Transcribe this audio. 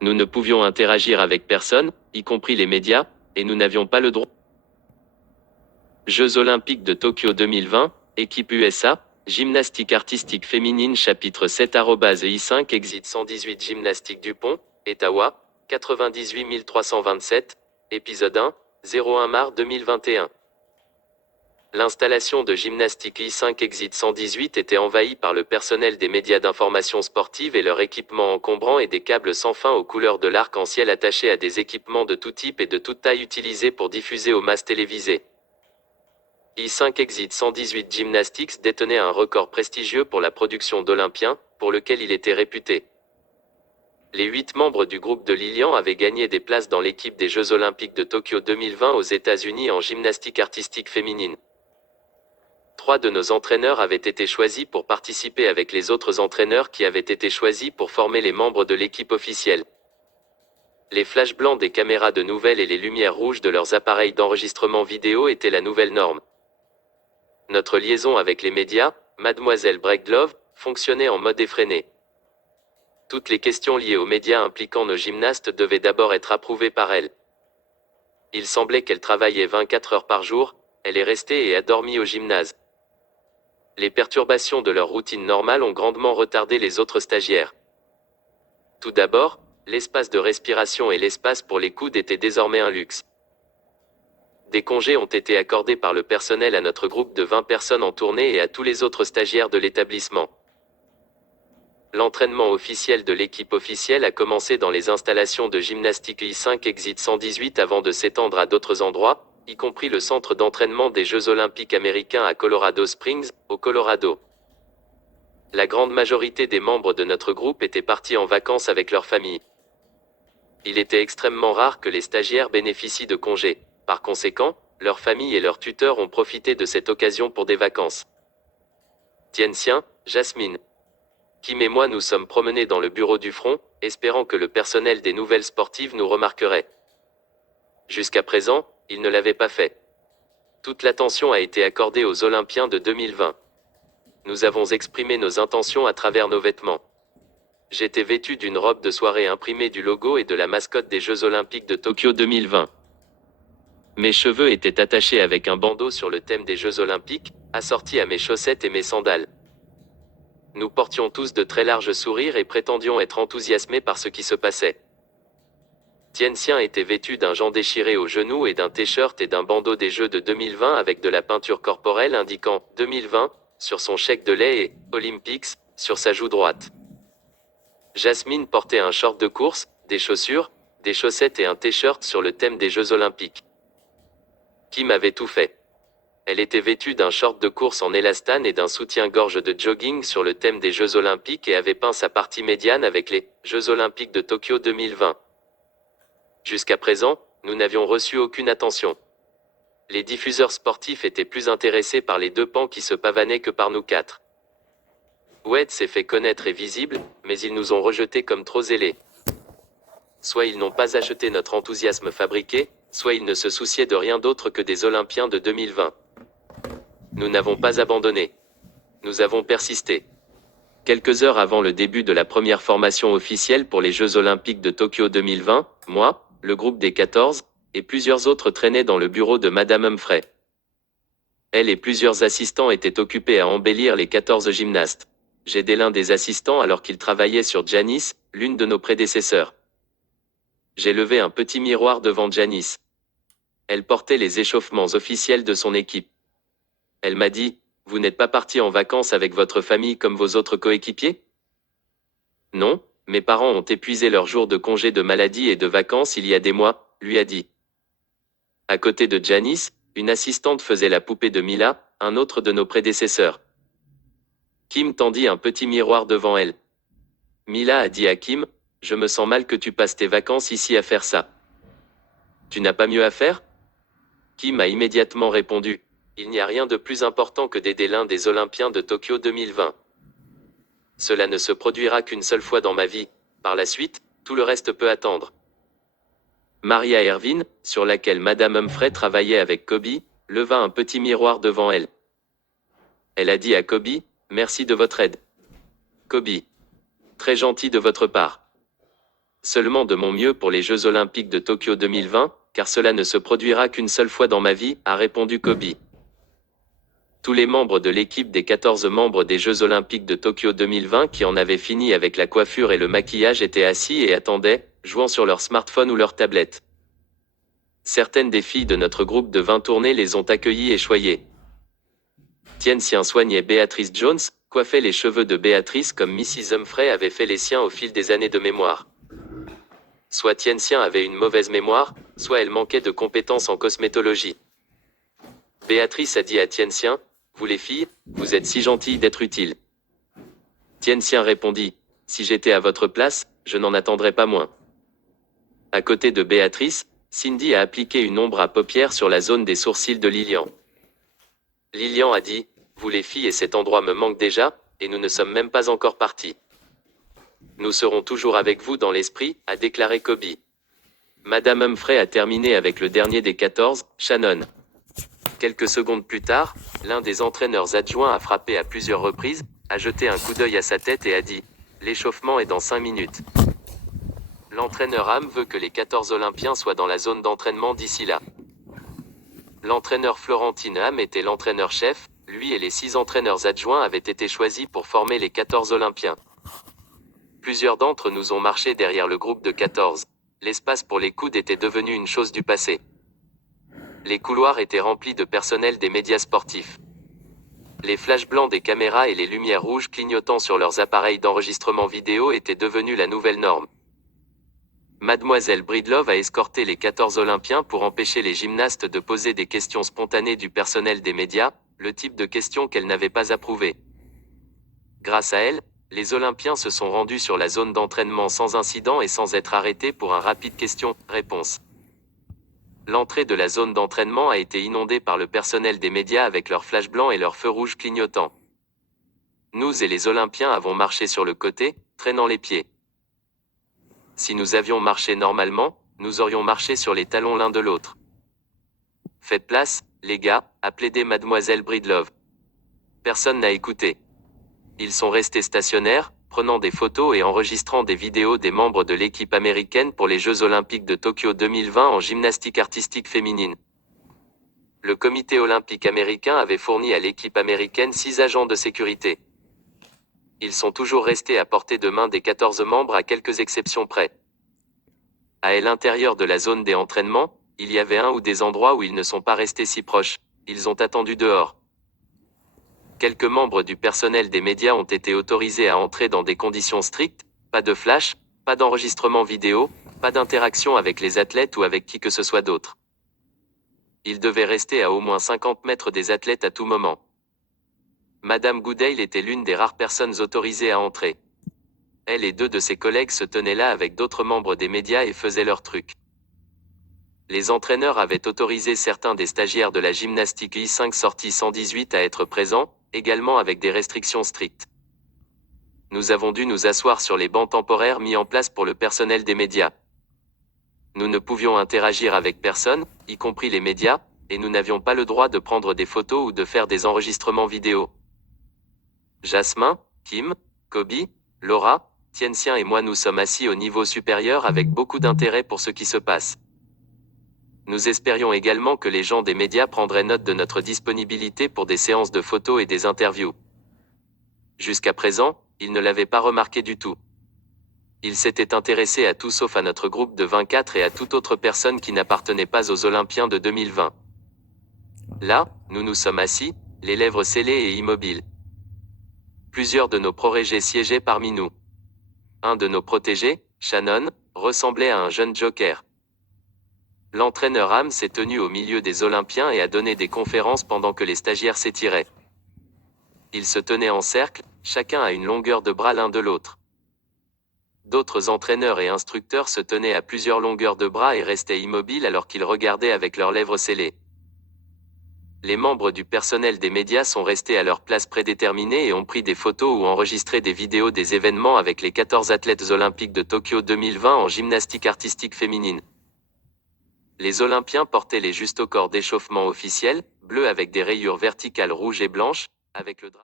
Nous ne pouvions interagir avec personne, y compris les médias, et nous n'avions pas le droit. Jeux Olympiques de Tokyo 2020, équipe USA, gymnastique artistique féminine chapitre 7 @I5 exit 118 gymnastique Dupont, Etawa, 98 327, épisode 1, 01 mars 2021. L'installation de gymnastique I5 Exit 118 était envahie par le personnel des médias d'information sportive et leur équipement encombrant et des câbles sans fin aux couleurs de l'arc-en-ciel attachés à des équipements de tout type et de toute taille utilisés pour diffuser aux masses télévisées. I5 Exit 118 Gymnastics détenait un record prestigieux pour la production d'Olympiens, pour lequel il était réputé. Les 8 membres du groupe de Lilian avaient gagné des places dans l'équipe des Jeux Olympiques de Tokyo 2020 aux États-Unis en gymnastique artistique féminine. 3 de nos entraîneurs avaient été choisis pour participer avec les autres entraîneurs qui avaient été choisis pour former les membres de l'équipe officielle. Les flashs blancs des caméras de nouvelles et les lumières rouges de leurs appareils d'enregistrement vidéo étaient la nouvelle norme. Notre liaison avec les médias, Mademoiselle Breedlove, fonctionnait en mode effréné. Toutes les questions liées aux médias impliquant nos gymnastes devaient d'abord être approuvées par elle. Il semblait qu'elle travaillait 24 heures par jour, elle est restée et a dormi au gymnase. Les perturbations de leur routine normale ont grandement retardé les autres stagiaires. Tout d'abord, l'espace de respiration et l'espace pour les coudes étaient désormais un luxe. Des congés ont été accordés par le personnel à notre groupe de 20 personnes en tournée et à tous les autres stagiaires de l'établissement. L'entraînement officiel de l'équipe officielle a commencé dans les installations de gymnastique I5 Exit 118 avant de s'étendre à d'autres endroits, y compris le centre d'entraînement des Jeux Olympiques américains à Colorado Springs, au Colorado. La grande majorité des membres de notre groupe étaient partis en vacances avec leur famille. Il était extrêmement rare que les stagiaires bénéficient de congés. Par conséquent, leurs familles et leurs tuteurs ont profité de cette occasion pour des vacances. Tien-Sien, Jasmine, Kim et moi nous sommes promenés dans le bureau du front, espérant que le personnel des nouvelles sportives nous remarquerait. Jusqu'à présent, il ne l'avait pas fait. Toute l'attention a été accordée aux Olympiens de 2020. Nous avons exprimé nos intentions à travers nos vêtements. J'étais vêtu d'une robe de soirée imprimée du logo et de la mascotte des Jeux Olympiques de Tokyo 2020. Mes cheveux étaient attachés avec un bandeau sur le thème des Jeux Olympiques, assorti à mes chaussettes et mes sandales. Nous portions tous de très larges sourires et prétendions être enthousiasmés par ce qui se passait. Tien-Sien était vêtu d'un jean déchiré au genou et d'un t-shirt et d'un bandeau des Jeux de 2020 avec de la peinture corporelle indiquant « 2020 » sur son chèque de lait et « Olympics » sur sa joue droite. Jasmine portait un short de course, des chaussures, des chaussettes et un t-shirt sur le thème des Jeux Olympiques. Kim avait tout fait. Elle était vêtue d'un short de course en élastane et d'un soutien-gorge de jogging sur le thème des Jeux Olympiques et avait peint sa partie médiane avec les Jeux Olympiques de Tokyo 2020. Jusqu'à présent, nous n'avions reçu aucune attention. Les diffuseurs sportifs étaient plus intéressés par les 2 pans qui se pavanaient que par nous 4. Wade s'est fait connaître et visible, mais ils nous ont rejetés comme trop zélés. Soit ils n'ont pas acheté notre enthousiasme fabriqué, soit ils ne se souciaient de rien d'autre que des Olympiens de 2020. Nous n'avons pas abandonné. Nous avons persisté. Quelques heures avant le début de la première formation officielle pour les Jeux Olympiques de Tokyo 2020, moi, le groupe des 14, et plusieurs autres traînaient dans le bureau de Madame Humphrey. Elle et plusieurs assistants étaient occupés à embellir les 14 gymnastes. J'aidais l'un des assistants alors qu'il travaillait sur Janice, l'une de nos prédécesseurs. J'ai levé un petit miroir devant Janice. Elle portait les échauffements officiels de son équipe. Elle m'a dit, « Vous n'êtes pas parti en vacances avec votre famille comme vos autres coéquipiers ?» Non, mes parents ont épuisé leurs jours de congé de maladie et de vacances il y a des mois, lui a dit. À côté de Janice, une assistante faisait la poupée de Mila, un autre de nos prédécesseurs. Kim tendit un petit miroir devant elle. Mila a dit à Kim, « Je me sens mal que tu passes tes vacances ici à faire ça. Tu n'as pas mieux à faire ?» Kim a immédiatement répondu, « Il n'y a rien de plus important que d'aider l'un des Olympiens de Tokyo 2020. Cela ne se produira qu'une seule fois dans ma vie, par la suite, tout le reste peut attendre. » Maria Ervin, sur laquelle Madame Humphrey travaillait avec Kobe, leva un petit miroir devant elle. Elle a dit à Kobe, « Merci de votre aide. » Kobe. « Très gentil de votre part. Seulement de mon mieux pour les Jeux Olympiques de Tokyo 2020, car cela ne se produira qu'une seule fois dans ma vie, a répondu Kobe. Tous les membres de l'équipe des 14 membres des Jeux Olympiques de Tokyo 2020 qui en avaient fini avec la coiffure et le maquillage étaient assis et attendaient, jouant sur leur smartphone ou leur tablette. Certaines des filles de notre groupe de 20 tournées les ont accueillies et choyées. Tien-Sien soignait Beatrice Jones, coiffait les cheveux de Béatrice comme Mrs. Humphrey avait fait les siens au fil des années de mémoire. Soit Tien-Sien avait une mauvaise mémoire, soit elle manquait de compétences en cosmétologie. Béatrice a dit à Tien-Sien, « Vous les filles, vous êtes si gentilles d'être utiles. » Tien-Sien répondit, « Si j'étais à votre place, je n'en attendrais pas moins. » À côté de Béatrice, Cindy a appliqué une ombre à paupières sur la zone des sourcils de Lilian. Lilian a dit, « Vous les filles et cet endroit me manque déjà, et nous ne sommes même pas encore partis. » Nous serons toujours avec vous dans l'esprit, a déclaré Kobe. Madame Humphrey a terminé avec le dernier des 14, Shannon. Quelques secondes plus tard, l'un des entraîneurs adjoints a frappé à plusieurs reprises, a jeté un coup d'œil à sa tête et a dit « L'échauffement est dans 5 minutes. » L'entraîneur Ham veut que les 14 Olympiens soient dans la zone d'entraînement d'ici là. L'entraîneur Florentine Ham était l'entraîneur-chef, lui et les 6 entraîneurs adjoints avaient été choisis pour former les 14 Olympiens. Plusieurs d'entre nous ont marché derrière le groupe de 14. L'espace pour les coudes était devenu une chose du passé. Les couloirs étaient remplis de personnel des médias sportifs. Les flashs blancs des caméras et les lumières rouges clignotant sur leurs appareils d'enregistrement vidéo étaient devenus la nouvelle norme. Mademoiselle Breedlove a escorté les 14 Olympiens pour empêcher les gymnastes de poser des questions spontanées du personnel des médias, le type de questions qu'elle n'avait pas approuvées. Grâce à elle, les Olympiens se sont rendus sur la zone d'entraînement sans incident et sans être arrêtés pour un rapide question-réponse. L'entrée de la zone d'entraînement a été inondée par le personnel des médias avec leurs flashs blancs et leurs feux rouges clignotants. Nous et les Olympiens avons marché sur le côté, traînant les pieds. Si nous avions marché normalement, nous aurions marché sur les talons l'un de l'autre. « Faites place, les gars », a plaidé Mademoiselle Breedlove. Personne n'a écouté. Ils sont restés stationnaires, prenant des photos et enregistrant des vidéos des membres de l'équipe américaine pour les Jeux Olympiques de Tokyo 2020 en gymnastique artistique féminine. Le comité olympique américain avait fourni à l'équipe américaine 6 agents de sécurité. Ils sont toujours restés à portée de main des 14 membres à quelques exceptions près. À l'intérieur de la zone des entraînements, il y avait un ou des endroits où ils ne sont pas restés si proches, ils ont attendu dehors. Quelques membres du personnel des médias ont été autorisés à entrer dans des conditions strictes, pas de flash, pas d'enregistrement vidéo, pas d'interaction avec les athlètes ou avec qui que ce soit d'autre. Ils devaient rester à au moins 50 mètres des athlètes à tout moment. Madame Goodale était l'une des rares personnes autorisées à entrer. Elle et 2 de ses collègues se tenaient là avec d'autres membres des médias et faisaient leur truc. Les entraîneurs avaient autorisé certains des stagiaires de la gymnastique I5 sortie 118 à être présents, également avec des restrictions strictes. Nous avons dû nous asseoir sur les bancs temporaires mis en place pour le personnel des médias. Nous ne pouvions interagir avec personne, y compris les médias, et nous n'avions pas le droit de prendre des photos ou de faire des enregistrements vidéo. Jasmin, Kim, Kobe, Laura, Tien-Sien et moi nous sommes assis au niveau supérieur avec beaucoup d'intérêt pour ce qui se passe. Nous espérions également que les gens des médias prendraient note de notre disponibilité pour des séances de photos et des interviews. Jusqu'à présent, ils ne l'avaient pas remarqué du tout. Ils s'étaient intéressés à tout sauf à notre groupe de 24 et à toute autre personne qui n'appartenait pas aux Olympiens de 2020. Là, nous nous sommes assis, les lèvres scellées et immobiles. Plusieurs de nos protégés siégeaient parmi nous. Un de nos protégés, Shannon, ressemblait à un jeune joker. L'entraîneur Ham s'est tenu au milieu des Olympiens et a donné des conférences pendant que les stagiaires s'étiraient. Ils se tenaient en cercle, chacun à une longueur de bras l'un de l'autre. D'autres entraîneurs et instructeurs se tenaient à plusieurs longueurs de bras et restaient immobiles alors qu'ils regardaient avec leurs lèvres scellées. Les membres du personnel des médias sont restés à leur place prédéterminée et ont pris des photos ou enregistré des vidéos des événements avec les 14 athlètes olympiques de Tokyo 2020 en gymnastique artistique féminine. Les Olympiens portaient les justes au corps d'échauffement officiels, bleus avec des rayures verticales rouges et blanches, avec le drapeau.